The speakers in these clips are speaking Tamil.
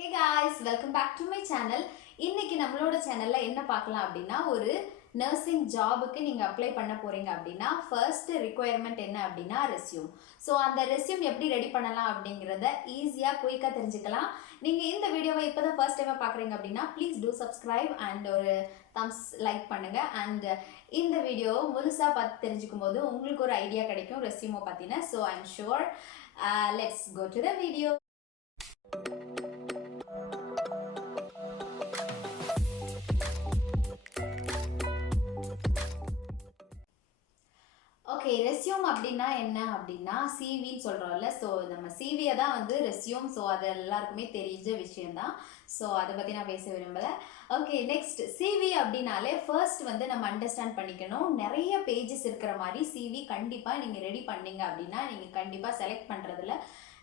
Hey guys, welcome back to my channel. இன்னைக்கு நம்மளோட சேனல்ல என்ன பார்க்கலாம் அப்படின்னா ஒரு நர்சிங் ஜாபுக்கு நீங்க அப்ளை பண்ண போறீங்க அப்படின்னா ஃபர்ஸ்ட் ரிக்வயர்மெண்ட் என்ன அப்படின்னா ரெஸ்யூம். ஸோ அந்த ரெஸ்யூம் எப்படி ரெடி பண்ணலாம் அப்படிங்கிறத ஈஸியாக குயிக்காக தெரிஞ்சுக்கலாம். நீங்கள் இந்த வீடியோவை இப்போ தான் ஃபர்ஸ்ட் டைமாக பார்க்குறீங்க அப்படின்னா ப்ளீஸ் டூ சப்ஸ்கிரைப் அண்ட் ஒரு தம்ஸ் லைக் பண்ணுங்க. அண்ட் இந்த வீடியோ முழுசாக பார்த்து தெரிஞ்சுக்கும் போது உங்களுக்கு ஒரு ஐடியா கிடைக்கும் ரெஸ்யூமை பார்த்தீங்கன்னா. So I am sure let's go to the video. Okay, resume அப்படின்னா என்ன அப்படின்னா சிவின்னு சொல்கிறோம்ல. ஸோ நம்ம சிவியை தான் வந்து ரெஸ்யூம். ஸோ அது எல்லாருக்குமே தெரிஞ்ச விஷயம்தான். ஸோ அதை பற்றி நான் பேச விரும்பலை. ஓகே, நெக்ஸ்ட் சிவி அப்படின்னாலே ஃபர்ஸ்ட் வந்து நம்ம அண்டர்ஸ்டாண்ட் பண்ணிக்கணும். நிறைய பேஜஸ் இருக்கிற மாதிரி சிவி கண்டிப்பாக நீங்கள் ரெடி பண்ணீங்க அப்படின்னா நீங்கள் கண்டிப்பாக செலக்ட் பண்ணுறதுல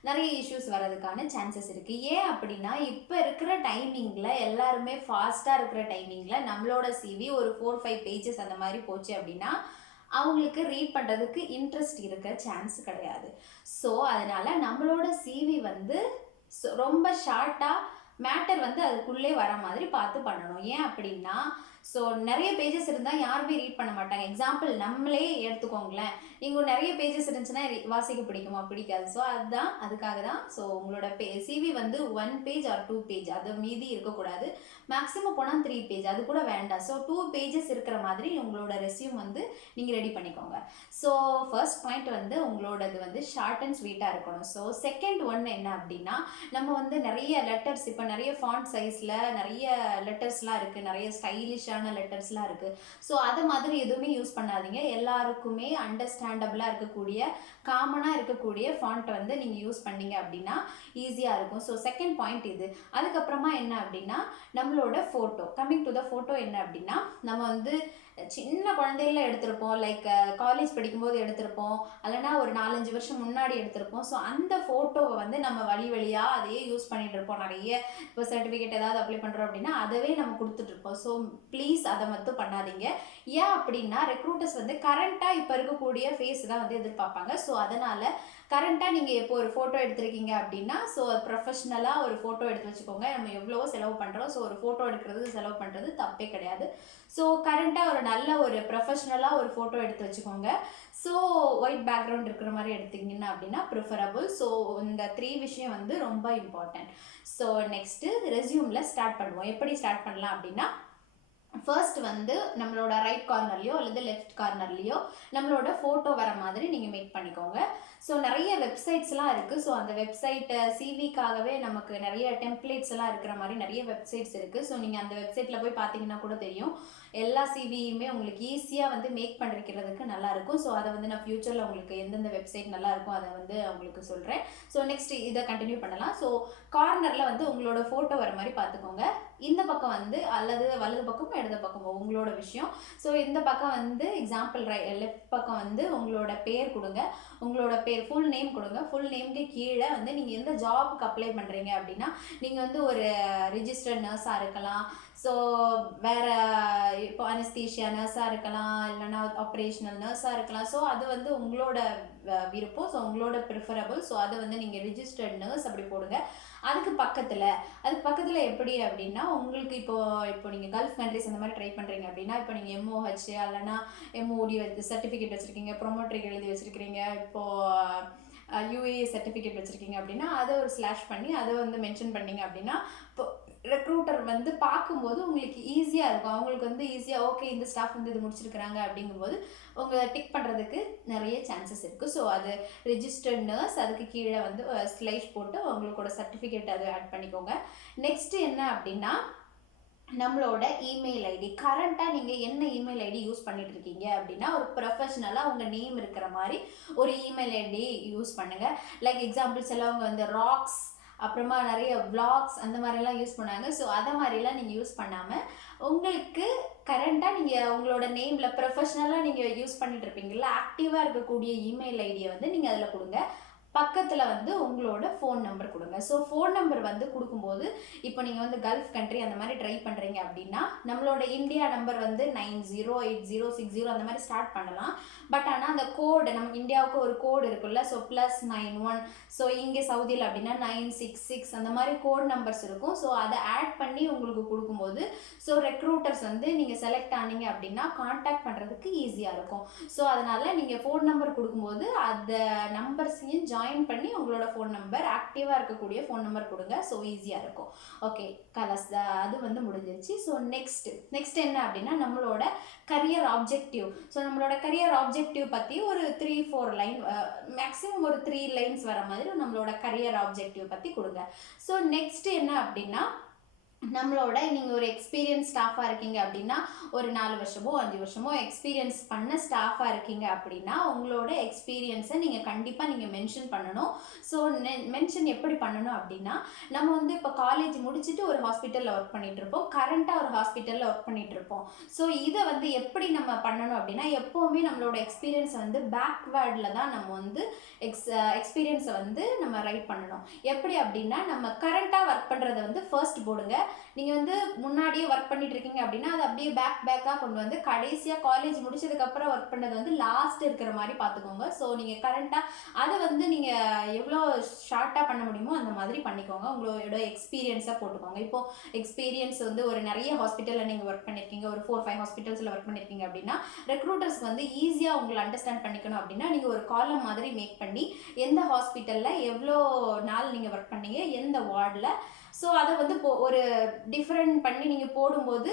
நிறைய இஷ்யூஸ் வர்றதுக்கான சான்சஸ் இருக்குது. ஏன் அப்படின்னா இப்போ இருக்கிற டைமிங்கில் எல்லாருமே ஃபாஸ்ட்டாக இருக்கிற டைமிங்கில் நம்மளோட சிவி ஒரு 4-5 பேஜஸ் அந்த மாதிரி போச்சு அப்படின்னா அவங்களுக்கு ரீட் பண்ணுறதுக்கு இன்ட்ரெஸ்ட் இருக்க சான்ஸ் கிடையாது. ஸோ அதனால் நம்மளோட சிவி வந்து ரொம்ப ஷார்ட்டாக மேட்டர் வந்து அதுக்குள்ளே வர மாதிரி பார்த்து பண்ணணும். ஏன் அப்படின்னா ஸோ நிறைய பேஜஸ் இருந்தால் யாருமே ரீட் பண்ண மாட்டாங்க. எக்ஸாம்பிள் நம்மளே எடுத்துக்கோங்களேன். நீங்கள் நிறைய பேஜஸ் இருந்துச்சுன்னா வாசிக்க பிடிக்குமா? பிடிக்காது. ஸோ அதுக்காக தான். ஸோ உங்களோட சிவி வந்து 1 பேஜ் ஆர் 2 பேஜ், அது மீதி இருக்கக்கூடாது. மேக்ஸிமம் போனால் 3 பேஜ், அது கூட வேண்டாம். ஸோ 2 பேஜஸ் இருக்கிற மாதிரி உங்களோட ரெஸ்யூம் வந்து நீங்கள் ரெடி பண்ணிக்கோங்க. ஸோ ஃபர்ஸ்ட் பாயிண்ட் வந்து உங்களோடது வந்து ஷார்ட் அண்ட் ஸ்வீட்டாக இருக்கணும். ஸோ செகண்ட் ஒன் என்ன அப்படின்னா நம்ம வந்து நிறைய லெட்டர்ஸ், இப்போ நிறைய ஃபாண்ட் சைஸில் நிறைய லெட்டர்ஸ்லாம் இருக்குது, நிறைய ஸ்டைலிஷான லெட்டர்ஸ்லாம் இருக்குது. ஸோ அது மாதிரி எதுவுமே யூஸ் பண்ணாதீங்க. எல்லாருக்குமே அண்டர்ஸ்டாண்டபிளாக இருக்கக்கூடிய காமனாக இருக்கக்கூடிய ஃபாண்ட் வந்து நீங்கள் யூஸ் பண்ணீங்க அப்படின்னா ஈஸியாக இருக்கும். ஸோ செகண்ட் பாயிண்ட் இது. அதுக்கப்புறமா என்ன அப்படின்னா நம்மளோட photo. Coming to the photo என்ன அப்படின்னா நம்ம வந்து சின்ன குழந்தையில எடுத்திருப்போம், லைக் காலேஜ் படிக்கும்போது எடுத்திருப்போம், இல்லைனா ஒரு 4-5 வருஷம் முன்னாடி எடுத்திருப்போம். ஸோ அந்த ஃபோட்டோவை வந்து நம்ம வழியாக அதையே யூஸ் பண்ணிட்டு இருப்போம். நிறைய இப்போ சர்டிஃபிகேட் ஏதாவது அப்ளை பண்ணுறோம் அப்படின்னா அதவே நம்ம கொடுத்துட்ருப்போம். ஸோ ப்ளீஸ் அதை மட்டும் பண்ணாதீங்க. ஏன் அப்படின்னா ரெக்ரூட்டர்ஸ் வந்து கரண்ட்டாக இப்போ இருக்கக்கூடிய ஃபேஸ் தான் வந்து எதிர்பார்ப்பாங்க. ஸோ அதனால் கரண்ட்டாக நீங்கள் இப்போ ஒரு ஃபோட்டோ எடுத்திருக்கீங்க அப்படின்னா ஸோ ப்ரொஃபஷ்னலாக ஒரு ஃபோட்டோ எடுத்து வச்சுக்கோங்க. நம்ம எவ்வளவோ செலவு பண்ணுறோம். ஸோ ஒரு ஃபோட்டோ எடுக்கிறதுக்கு செலவு பண்ணுறது தப்பே கிடையாது. ஸோ கரண்ட்டாக ஒரு நல்ல ஒரு ப்ரொஃபஷ்னலாக ஒரு ஃபோட்டோ எடுத்து வச்சுக்கோங்க. ஸோ ஒயிட் பேக்ரவுண்ட் இருக்கிற மாதிரி எடுத்திங்கன்னா அப்படின்னா ப்ரிஃபரபிள். ஸோ இந்த 3 விஷயம் வந்து ரொம்ப இம்பார்ட்டன்ட். ஸோ நெக்ஸ்ட்டு ரெஸ்யூமில் ஸ்டார்ட் பண்ணுவோம். எப்படி ஸ்டார்ட் பண்ணலாம் அப்படின்னா ஃபர்ஸ்ட் வந்து நம்மளோட ரைட் கார்னர்லையோ அல்லது லெஃப்ட் கார்னர்லையோ நம்மளோட ஃபோட்டோ வர மாதிரி நீங்கள் மேக் பண்ணிக்கோங்க. ஸோ நிறைய வெப்சைட்ஸ்லாம் இருக்குது. ஸோ அந்த வெப்சைட்டை சிவிக்காகவே நமக்கு நிறைய டெம்ப்ளேட்ஸ் எல்லாம் இருக்கிற மாதிரி நிறைய வெப்சைட்ஸ் இருக்குது. ஸோ நீங்கள் அந்த வெப்சைட்டில் போய் பார்த்தீங்கன்னா கூட தெரியும். எல்லா சிவியுமே உங்களுக்கு ஈஸியாக வந்து மேக் பண்ணிக்கிறதுக்கு நல்லாயிருக்கும். ஸோ அதை வந்து நான் ஃப்யூச்சரில் உங்களுக்கு எந்தெந்த வெப்சைட் நல்லாயிருக்கும் அதை வந்து உங்களுக்கு சொல்கிறேன். ஸோ நெக்ஸ்ட் இதை கண்டினியூ பண்ணலாம். ஸோ கார்னரில் வந்து உங்களோட ஃபோட்டோ வர மாதிரி பார்த்துக்கோங்க. இந்த பக்கம் வந்து அல்லது வலது பக்கமும் இடது பக்கமும் உங்களோட விஷயம். ஸோ இந்த பக்கம் வந்து எக்ஸாம்பிள் லெஃப்ட் பக்கம் வந்து உங்களோட பேர் கொடுங்க. உங்களோட பேர் ஃபுல் நேம் கொடுங்க. ஃபுல் நேம்க்கு கீழே வந்து நீங்கள் எந்த ஜாபுக்கு அப்ளை பண்ணுறீங்க அப்படின்னா நீங்கள் வந்து ஒரு ரிஜிஸ்டர்ட் நர்ஸாக இருக்கலாம். ஸோ வேறு இப்போ அனஸ்தீஷியா நர்ஸாக இருக்கலாம், இல்லைனா ஆப்ரேஷனல் நர்ஸாக இருக்கலாம். ஸோ அது வந்து உங்களோட விருப்பம். ஸோ உங்களோட ப்ரிஃபரபிள். ஸோ அதை வந்து நீங்கள் ரிஜிஸ்டர்ட் நர்ஸ் அப்படி போடுங்க. அதுக்கு பக்கத்தில் எப்படி அப்படின்னா உங்களுக்கு இப்போ நீங்கள் கல்ஃப் கண்ட்ரிஸ் அந்த மாதிரி ட்ரை பண்ணுறீங்க அப்படின்னா இப்போ நீங்கள் MOH இல்லைனா MOD சர்டிஃபிகேட் வச்சுருக்கீங்க, ப்ரொமோட்ரிக் எழுதி வச்சுருக்கிறீங்க, இப்போது UAE சர்டிஃபிகேட் வச்சுருக்கீங்க அப்படின்னா அதை ஒரு ஸ்லாஷ் பண்ணி அதை வந்து மென்ஷன் பண்ணிங்க அப்படின்னா இப்போ ரெக்ரூட்டர் வந்து பார்க்கும்போது உங்களுக்கு ஈஸியாக இருக்கும். அவங்களுக்கு வந்து ஈஸியாக ஓகே இந்த ஸ்டாஃப் வந்து இது முடிச்சிருக்கிறாங்க அப்படிங்கும்போது உங்களை டிக் பண்ணுறதுக்கு நிறைய சான்சஸ் இருக்குது. ஸோ அது ரிஜிஸ்டர்ட் நர்ஸ், அதுக்கு கீழே வந்து ஸ்லைஸ் போட்டு உங்களோட சர்டிஃபிகேட் அதை ஆட் பண்ணிக்கோங்க. நெக்ஸ்ட்டு என்ன அப்படின்னா நம்மளோட இமெயில் ஐடி. கரண்ட்டாக நீங்கள் என்ன இமெயில் ஐடி யூஸ் பண்ணிட்டு இருக்கீங்க அப்படின்னா ஒரு ப்ரொஃபஷ்னலாக உங்கள் நேம் இருக்கிற மாதிரி ஒரு இமெயில் ஐடி யூஸ் பண்ணுங்கள். லைக் எக்ஸாம்பிள் சிலவங்க வந்து ராக்ஸ், அப்புறமா நிறைய விளாக்ஸ் அந்த மாதிரிலாம் யூஸ் பண்ணாங்க. ஸோ அதை மாதிரிலாம் நீங்கள் யூஸ் பண்ணாமல் உங்களுக்கு கரண்ட்டாக நீங்கள் உங்களோட நேமில் ப்ரொஃபஷ்னலாக நீங்கள் யூஸ் பண்ணிட்டு இருப்பீங்களா ஆக்டிவாக இருக்கக்கூடிய இமெயில் ஐடியை வந்து நீங்கள் அதில் கொடுங்க. பக்கத்தில் வந்து உங்களோட ஃபோன் நம்பர் கொடுங்க. ஸோ ஃபோன் நம்பர் வந்து கொடுக்கும்போது இப்போ நீங்கள் வந்து கல்ஃப் கண்ட்ரி அந்த மாதிரி ட்ரை பண்ணுறீங்க அப்படின்னா நம்மளோட இந்தியா நம்பர் வந்து 908060 அந்த மாதிரி ஸ்டார்ட் பண்ணலாம். பட் ஆனால் அந்த கோடு நம்ம இந்தியாவுக்கு ஒரு கோடு இருக்குல்ல, ஸோ +91, ஸோ இங்கே சவுதியில் அப்படின்னா 966 அந்த மாதிரி கோட் நம்பர்ஸ் இருக்கும். ஸோ அதை ஆட் பண்ணி உங்களுக்கு கொடுக்கும்போது ஸோ ரெக்ரூட்டர்ஸ் வந்து நீங்கள் செலக்ட் ஆனீங்க அப்படின்னா கான்டாக்ட் பண்ணுறதுக்கு ஈஸியாக இருக்கும். ஸோ அதனால் நீங்கள் ஃபோன் நம்பர் கொடுக்கும்போது அந்த நம்பர்ஸையும் ஜாயின் பண்ணி உங்களோட ஃபோன் நம்பர் ஆக்டிவாக இருக்கக்கூடிய ஃபோன் நம்பர் கொடுங்க. ஸோ ஈஸியாக இருக்கும். ஓகே கலஸ் அது வந்து முடிஞ்சிருச்சு. ஸோ நெக்ஸ்ட் என்ன அப்படின்னா நம்மளோட கரியர் ஆப்ஜெக்டிவ். ஸோ நம்மளோட கரியர் ஆப்ஜெக்டிவ் பற்றி ஒரு 3-4 லைன், மேக்ஸிமம் ஒரு 3 லைன்ஸ் வர மாதிரி நம்மளோட கரியர் ஆப்ஜெக்டிவ் பற்றி கொடுங்க. ஸோ நெக்ஸ்ட் என்ன அப்படின்னா நம்மளோட நீங்கள் ஒரு எக்ஸ்பீரியன்ஸ் ஸ்டாஃபாக இருக்கீங்க அப்படின்னா ஒரு 4 வருஷமோ 5 வருஷமோ எக்ஸ்பீரியன்ஸ் பண்ண ஸ்டாஃபாக இருக்கீங்க அப்படின்னா உங்களோட எக்ஸ்பீரியன்ஸை நீங்கள் கண்டிப்பாக நீங்கள் மென்ஷன் பண்ணணும். ஸோ மென்ஷன் எப்படி பண்ணணும் அப்படின்னா நம்ம வந்து இப்போ காலேஜ் முடிச்சுட்டு ஒரு ஹாஸ்பிட்டலில் ஒர்க் பண்ணிட்டு இருப்போம், கரண்ட்டாக ஒரு ஹாஸ்பிட்டலில் ஒர்க் பண்ணிட்டு இருப்போம். ஸோ இதை வந்து எப்படி நம்ம பண்ணணும் அப்படின்னா எப்போவுமே நம்மளோட எக்ஸ்பீரியன்ஸை வந்து பேக்வேர்டில் தான் நம்ம வந்து எக்ஸ்பீரியன்ஸை வந்து நம்ம ரைட் பண்ணணும். எப்படி அப்படின்னா நம்ம கரண்ட்டாக ஒர்க் பண்ணுறதை வந்து ஃபர்ஸ்ட் போடுங்க. நீங்கள் வந்து முன்னாடியே ஒர்க் பண்ணிட்டு இருக்கீங்க அப்படின்னா அது அப்படியே பேக்காக கொண்டு வந்து கடைசியாக காலேஜ் முடிச்சதுக்கப்புறம் ஒர்க் பண்ணது வந்து லாஸ்ட் இருக்கிற மாதிரி பார்த்துக்கோங்க. ஸோ நீங்கள் கரண்ட்டாக அதை வந்து நீங்கள் எவ்வளோ ஷார்ட்டாக பண்ண முடியுமோ அந்த மாதிரி பண்ணிக்கோங்க. உங்களோட எக்ஸ்பீரியன்ஸாக போட்டுக்கோங்க. இப்போது எக்ஸ்பீரியன்ஸ் வந்து ஒரு நிறைய ஹாஸ்பிட்டலில் நீங்கள் ஒர்க் பண்ணியிருக்கீங்க, ஒரு 4-5 ஹாஸ்பிட்டல்ஸில் ஒர்க் பண்ணியிருக்கீங்க அப்படின்னா ரெக்ரூட்டர்ஸ்க்கு வந்து ஈஸியாக உங்களை அண்டர்ஸ்டாண்ட் பண்ணிக்கணும் அப்படின்னா நீங்கள் ஒரு காலம் மாதிரி மேக் பண்ணி எந்த ஹாஸ்பிட்டலில் எவ்வளோ நாள் நீங்கள் ஒர்க் பண்ணீங்க, எந்த வார்டில், ஸோ அதை வந்து ஒரு டிஃப்ரெண்ட் பண்ணி நீங்கள் போடும்போது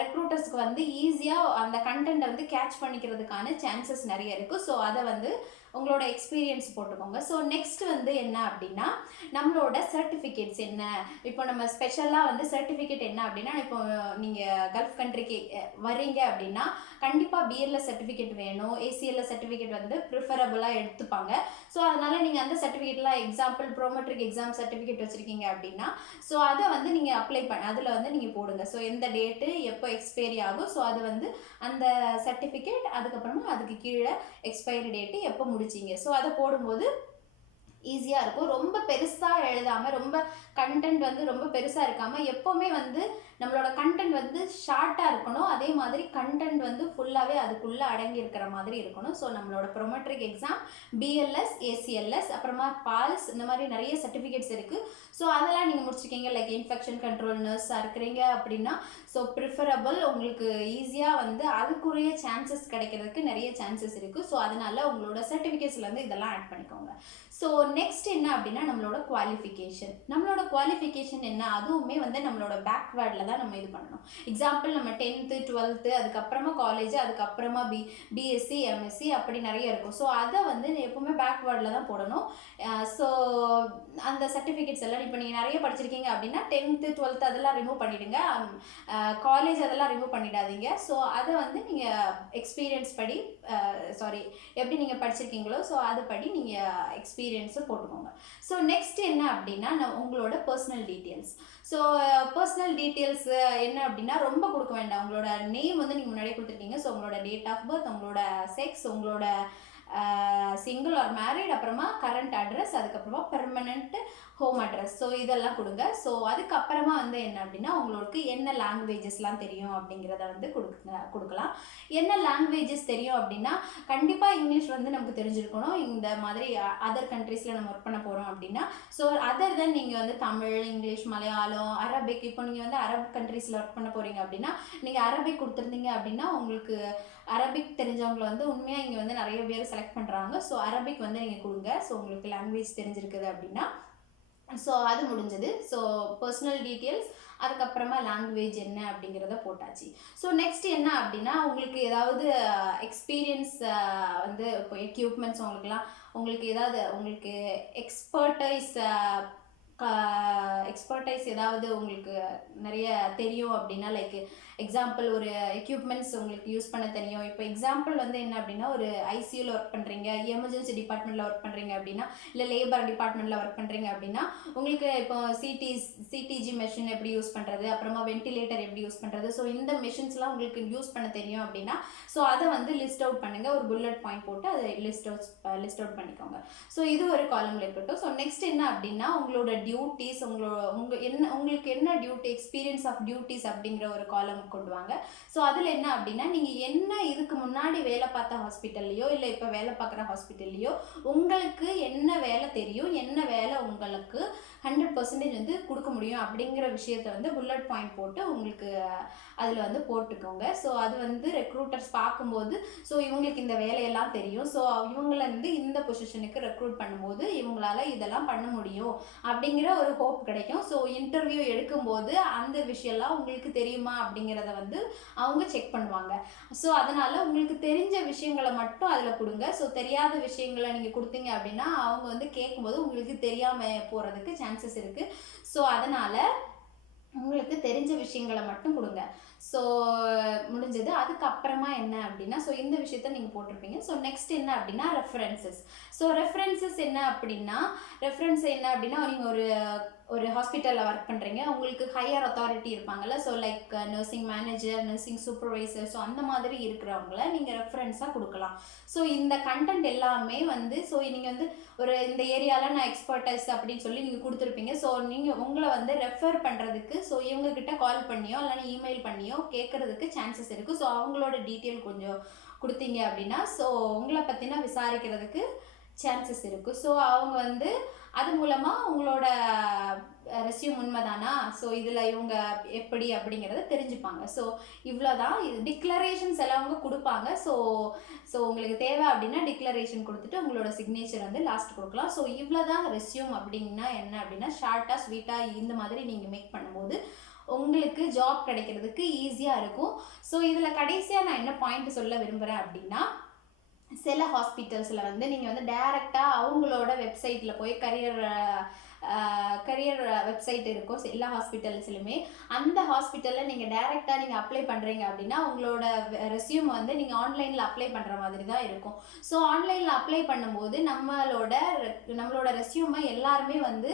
ரெக்ரூட்டர்ஸ்க்கு வந்து ஈஸியாக அந்த கண்டென்ட்டை வந்து கேட்ச் பண்ணிக்கிறதுக்கான சான்சஸ் நிறைய இருக்குது. ஸோ அதை வந்து உங்களோட எக்ஸ்பீரியன்ஸ் போட்டுக்கோங்க. ஸோ நெக்ஸ்ட் வந்து என்ன அப்படின்னா நம்மளோட சர்டிஃபிகேட்ஸ் என்ன. இப்போ நம்ம ஸ்பெஷலாக வந்து சர்டிஃபிகேட் என்ன அப்படின்னா இப்போ நீங்கள் கல்ஃப் கண்ட்ரிக்கு வரீங்க அப்படின்னா கண்டிப்பாக பிஎல்எஸ் சர்டிஃபிகேட் வேணும், ஏசிஎல்எஸ் சர்டிஃபிகேட் வந்து ப்ரிஃபரபுளாக எடுத்துப்பாங்க. ஸோ அதனால் நீங்கள் அந்த சர்டிஃபிகேட்லாம் எக்ஸாம்பிள் ப்ரோமெட்ரிக் எக்ஸாம் சர்டிஃபிகேட் வச்சுருக்கீங்க அப்படின்னா ஸோ அதை வந்து நீங்கள் அப்ளை அதில் வந்து நீங்கள் போடுங்க. ஸோ எந்த டேட்டு எப்போ எக்ஸ்பைரி ஆகும், ஸோ அது வந்து அந்த சர்டிஃபிகேட், அதுக்கப்புறமா அதுக்கு கீழே எக்ஸ்பைரி டேட்டு எப்போ முடிச்சிங்க, ஸோ அதை போடும்போது ஈஸியாக இருக்கும். ரொம்ப பெருசாக எழுதாமல், ரொம்ப கண்டென்ட் வந்து ரொம்ப பெருசாக இருக்காமல் எப்போவுமே வந்து நம்மளோட கண்டென்ட் வந்து ஷார்ட்டாக இருக்கணும். அதே மாதிரி கண்டென்ட் வந்து ஃபுல்லாகவே அதுக்குள்ளே அடங்கி இருக்கிற மாதிரி இருக்கணும். ஸோ நம்மளோட ப்ரோமெட்ரிக் எக்ஸாம், பிஎல்எஸ், ஏசிஎல்எஸ், அப்புறமா பால்ஸ், இந்த மாதிரி நிறைய சர்டிஃபிகேட்ஸ் இருக்குது. ஸோ அதெல்லாம் நீங்கள் முடிச்சிருக்கீங்க. லைக் இன்ஃபெக்ஷன் கண்ட்ரோல் நர்ஸாக இருக்கிறீங்க அப்படின்னா ஸோ ப்ரிஃபரபிள் உங்களுக்கு ஈஸியாக வந்து அதுக்குரிய சான்சஸ் கிடைக்கிறதுக்கு நிறைய சான்சஸ் இருக்குது. ஸோ அதனால உங்களோட சர்டிஃபிகேட்ஸில் வந்து இதெல்லாம் ஆட் பண்ணிக்கோங்க. ஸோ நெக்ஸ்ட் என்ன அப்படின்னா நம்மளோட குவாலிஃபிகேஷன் என்ன, அதுவுமே வந்து நம்மளோட பேக்வேர்டில் தான் நம்ம இது பண்ணணும். எக்ஸாம்பிள் நம்ம 10th 12th அதுக்கப்புறமா காலேஜ், அதுக்கப்புறமா பிஎஸ்சி எம்எஸ்சி அப்படி நிறைய இருக்கும். ஸோ அதை வந்து எப்பவுமே பேக்வேர்டில் தான் போடணும். ஸோ அந்த சர்டிஃபிகேட்ஸ் எல்லாம் இப்போ நீங்கள் நிறைய படிச்சிருக்கீங்க அப்படின்னா 10th 12th அதெல்லாம் ரிமூவ் பண்ணிவிடுங்க, காலேஜ் அதெல்லாம் ரிமூவ் பண்ணிடாதீங்க. ஸோ அதை வந்து நீங்கள் எக்ஸ்பீரியன்ஸ் படி எப்படி நீங்கள் படிச்சிருக்கீங்களோ ஸோ அது படி நீங்கள் எக்ஸ்பீரியன்ஸை போட்டுக்கோங்க. ஸோ நெக்ஸ்ட் என்ன அப்படின்னா உங்களோட personal details. So personal details என்ன அப்படின்னா ரொம்ப கொடுக்க வேண்டாம். உங்களோட நேம் வந்து நீங்கள் முன்னாடியே கொடுத்துருக்கீங்க. ஸோ உங்களோட டேட் ஆஃப் பர்த், உங்களோட செக்ஸ், உங்களோட சிங்கிள் ஆர் மேரிட், அப்புறமா கரண்ட் அட்ரஸ், அதுக்கப்புறமா பெர்மனண்ட் ஹோம் அட்ரஸ், ஸோ இதெல்லாம் கொடுங்க. ஸோ அதுக்கப்புறமா வந்து என்ன அப்படின்னா உங்களுக்கு என்ன லாங்குவேஜஸ்லாம் தெரியும் அப்படிங்கிறத வந்து கொடுக்கலாம். என்ன லாங்குவேஜஸ் தெரியும் அப்படின்னா கண்டிப்பாக இங்கிலீஷ் வந்து நமக்கு தெரிஞ்சிருக்கணும். இந்த மாதிரி அதர் கண்ட்ரீஸில் நம்ம ஒர்க் பண்ண போகிறோம் அப்படின்னா ஸோ அதர் தென் நீங்கள் வந்து தமிழ், இங்கிலீஷ், மலையாளம், அரபிக், இப்போ நீங்கள் வந்து அரபு கண்ட்ரீஸில் ஒர்க் பண்ண போகிறீங்க அப்படின்னா நீங்கள் அரபிக் கொடுத்துருந்தீங்க அப்படின்னா உங்களுக்கு அரபிக் தெரிஞ்சவங்களை வந்து உண்மையாக இங்கே வந்து நிறைய பேர் செலக்ட் பண்ணுறாங்க. ஸோ அரபிக் வந்து நீங்கள் கொடுங்க. ஸோ உங்களுக்கு லாங்குவேஜ் தெரிஞ்சிருக்குது அப்படின்னா ஸோ அது முடிஞ்சது. ஸோ பர்சனல் டீட்டெயில்ஸ், அதுக்கப்புறமா லாங்குவேஜ் என்ன அப்படிங்கிறத போட்டாச்சு. ஸோ நெக்ஸ்ட் என்ன அப்படின்னா உங்களுக்கு ஏதாவது எக்ஸ்பீரியன்ஸ் வந்து இப்போ எக்யூப்மெண்ட்ஸ் உங்களுக்கு ஏதாவது உங்களுக்கு எக்ஸ்பர்டைஸ் ஏதாவது உங்களுக்கு நிறைய தெரியும் அப்படின்னா, லைக் எக்ஸாம்பிள் ஒரு எக்யூப்மெண்ட்ஸ் உங்களுக்கு யூஸ் பண்ண தெரியும். இப்போ எக்ஸாம்பிள் வந்து என்ன அப்படின்னா, ஒரு ஐசியூவில் ஒர்க் பண்ணுறீங்க, எமர்ஜென்சி டிபார்ட்மெண்ட்டில் ஒர்க் பண்ணுறீங்க அப்படின்னா, இல்லை லேபர் டிபார்ட்மெண்ட்டில் ஒர்க் பண்ணுறீங்க அப்படின்னா, உங்களுக்கு இப்போ சிடிஜி மெஷின் எப்படி யூஸ் பண்ணுறது, அப்புறமா வென்டிலேட்டர் எப்படி யூஸ் பண்ணுறது, ஸோ இந்த மெஷின்ஸ்லாம் உங்களுக்கு யூஸ் பண்ண தெரியும் அப்படின்னா, ஸோ அதை வந்து லிஸ்ட் அவுட் பண்ணுங்கள். ஒரு புல்லட் பாயிண்ட் போட்டு அதை லிஸ்ட் அவுட் பண்ணிக்கோங்க. ஸோ இது ஒரு காலம்ல இருக்கட்டும். ஸோ நெக்ஸ்ட் என்ன அப்படின்னா, உங்களோட டியூட்டிஸ், உங்களுக்கு என்ன டியூட்டி, எக்ஸ்பீரியன்ஸ் ஆஃப் டியூட்டிஸ் அப்படிங்கிற ஒரு காலம் கொண்டு வாங்க. ஸோ அதில் என்ன அப்படின்னா, நீங்கள் என்ன இதுக்கு முன்னாடி வேலை பார்த்த ஹாஸ்பிட்டல்லையோ இல்லை இப்போ வேலை பார்க்குற ஹாஸ்பிட்டல்லையோ உங்களுக்கு என்ன வேலை தெரியும், என்ன வேலை உங்களுக்கு 100% வந்து கொடுக்க முடியும் அப்படிங்கிற விஷயத்த வந்து புல்லட் பாயிண்ட் போட்டு உங்களுக்கு அதில் வந்து போட்டுக்கோங்க. ஸோ அது வந்து ரெக்ரூட்டர்ஸ் பார்க்கும்போது, ஸோ இவங்களுக்கு இந்த வேலையெல்லாம் தெரியும், ஸோ இவங்களை வந்து இந்த பொசிஷனுக்கு ரெக்ரூட் பண்ணும்போது இவங்களால இதெல்லாம் பண்ண முடியும் அப்படிங்கிற ஒரு ஹோப் கிடைக்கும். ஸோ இன்டர்வியூ எடுக்கும்போது அந்த விஷயம்லாம் உங்களுக்கு தெரியுமா அப்படிங்கிறத வந்து அவங்க செக் பண்ணுவாங்க. ஸோ அதனால் உங்களுக்கு தெரிஞ்ச விஷயங்களை மட்டும் அதில் கொடுங்க. ஸோ தெரியாத விஷயங்களை நீங்கள் கொடுத்தீங்க அப்படின்னா அவங்க வந்து கேட்கும்போது உங்களுக்கு தெரியாமல் போகிறதுக்கு சான்சஸ் இருக்குது. ஸோ அதனால் உங்களுக்கு தெரிஞ்ச விஷயங்களை மட்டும் கொடுங்க. ஸோ முடிஞ்சது. அதுக்கப்புறமா என்ன அப்படின்னா, ஸோ இந்த விஷயத்த நீங்கள் போட்டிருப்பீங்க. ஸோ நெக்ஸ்ட் என்ன அப்படின்னா ரெஃபரன்சஸ். ஸோ ரெஃபரன்சஸ் என்ன அப்படின்னா, நீங்கள் ஒரு ஹாஸ்பிட்டலில் ஒர்க் பண்ணுறீங்க, உங்களுக்கு ஹையர் அத்தாரிட்டி இருப்பாங்கல்ல, so like nursing manager, nursing supervisor, so அந்த மாதிரி இருக்கிறவங்கள நீங்கள் ரெஃபரன்ஸாக கொடுக்கலாம். ஸோ இந்த கண்டென்ட் எல்லாமே வந்து, ஸோ நீங்கள் வந்து ஒரு இந்த ஏரியாவில் நான் எக்ஸ்பர்டைஸ் அப்படின்னு சொல்லி நீங்கள் கொடுத்துருப்பீங்க. ஸோ நீங்கள் உங்களை வந்து ரெஃபர் பண்ணுறதுக்கு, ஸோ இவங்ககிட்ட கால் பண்ணியோ இல்லைன்னா இமெயில் பண்ணியோ கேட்குறதுக்கு சான்சஸ் இருக்குது. ஸோ அவங்களோட டீட்டெயில் கொஞ்சம் கொடுத்தீங்க அப்படின்னா, ஸோ உங்களை பற்றினா விசாரிக்கிறதுக்கு சான்சஸ் இருக்குது. ஸோ அவங்க வந்து அது மூலமாக உங்களோட ரெஸ்யூம் உண்மைதானா, ஸோ இதில் இவங்க எப்படி அப்படிங்கிறத தெரிஞ்சுப்பாங்க. ஸோ இவ்வளோதான். இது டிக்ளரேஷன்ஸ் எல்லாம் அவங்க கொடுப்பாங்க. ஸோ உங்களுக்கு தேவை அப்படின்னா டிக்ளரேஷன் கொடுத்துட்டு உங்களோட சிக்னேச்சர் வந்து லாஸ்ட் கொடுக்கலாம். ஸோ இவ்வளோதான் ரெஸ்யூம் அப்படின்னா என்ன அப்படின்னா, ஷார்ட்டாக ஸ்வீட்டாக இந்த மாதிரி நீங்கள் மேக் பண்ணும்போது உங்களுக்கு ஜாப் கிடைக்கிறதுக்கு ஈஸியாக இருக்கும். ஸோ இதில் கடைசியாக நான் என்ன பாயிண்ட் சொல்ல விரும்புகிறேன் அப்படின்னா, சில ஹாஸ்பிட்டல்ஸில் வந்து நீங்கள் வந்து டைரெக்டாக அவங்களோட வெப்சைட்டில் போய் கரியர் வெப்சைட் இருக்கும் எல்லா ஹாஸ்பிட்டல்ஸ்லையுமே. அந்த ஹாஸ்பிட்டலில் நீங்கள் டைரெக்டாக நீங்கள் அப்ளை பண்ணுறீங்க அப்படின்னா உங்களோட ரெஸ்யூம் வந்து நீங்கள் ஆன்லைனில் அப்ளை பண்ணுற மாதிரி தான் இருக்கும். ஸோ ஆன்லைனில் அப்ளை பண்ணும்போது நம்மளோட ரெஸ்யூமை எல்லாருமே வந்து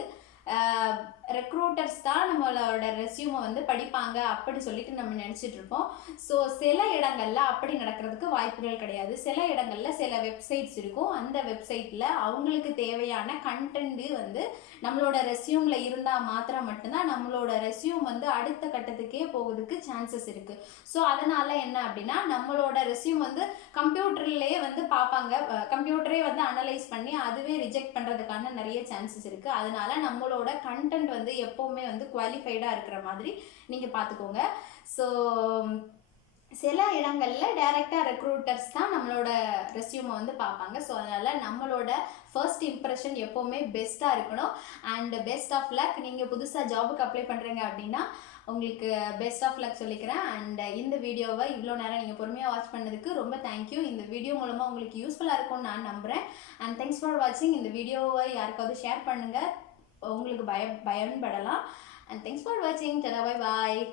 ரெக்ரூட்டர்ஸ் தான் நம்மளோட ரெஸ்யூமை வந்து படிப்பாங்க அப்படி சொல்லிட்டு நம்ம நினச்சிட்டு இருப்போம். ஸோ சில இடங்களில் அப்படி நடக்கிறதுக்கு வாய்ப்புகள் கிடையாது. சில இடங்களில் சில வெப்சைட்ஸ் இருக்கும். அந்த வெப்சைட்டில் அவங்களுக்கு தேவையான கண்டென்ட்டு வந்து நம்மளோட ரெஸ்யூமில் இருந்தால் மாத்திரம் மட்டும்தான் நம்மளோட ரெஸ்யூம் வந்து அடுத்த கட்டத்துக்கே போகிறதுக்கு சான்சஸ் இருக்குது. ஸோ அதனால் என்ன அப்படின்னா, நம்மளோட ரெஸ்யூம் வந்து கம்ப்யூட்டர்லேயே வந்து பார்ப்பாங்க, கம்ப்யூட்டரே வந்து அனலைஸ் பண்ணி அதுவே ரிஜெக்ட் பண்ணுறதுக்கான நிறைய சான்சஸ் இருக்குது. அதனால நம்மளோட கண்டென்ட் வந்து எப்போவுமே வந்து குவாலிஃபைடாக இருக்கிற மாதிரி நீங்கள் பார்த்துக்கோங்க. ஸோ சில இடங்களில் டைரெக்டாக ரெக்ரூட்டர்ஸ் தான் நம்மளோட ரெஸ்யூமை வந்து பார்ப்பாங்க. ஸோ அதனால் நம்மளோட ஃபர்ஸ்ட் இம்ப்ரெஷன் எப்போவுமே பெஸ்ட்டாக இருக்கணும். And best of luck. நீங்கள் புதுசாக ஜாபுக்கு அப்ளை பண்ணுறீங்க அப்படின்னா உங்களுக்கு பெஸ்ட் ஆஃப் லக் சொல்லிக்கிறேன். அண்ட் இந்த வீடியோவை இவ்வளோ நேரம் நீங்கள் பொறுமையாக வாட்ச் பண்ணதுக்கு ரொம்ப தேங்க்யூ. இந்த வீடியோ மூலமாக உங்களுக்கு யூஸ்ஃபுல்லாக இருக்கும்னு நான் நம்புகிறேன். அண்ட் தேங்க்ஸ் ஃபார் வாட்சிங். இந்த வீடியோவை யாருக்காவது ஷேர் பண்ணுங்கள், உங்களுக்கு பயன்படலாம். அண்ட் தேங்க்ஸ் ஃபார் வாட்சிங். Tata, bye bye.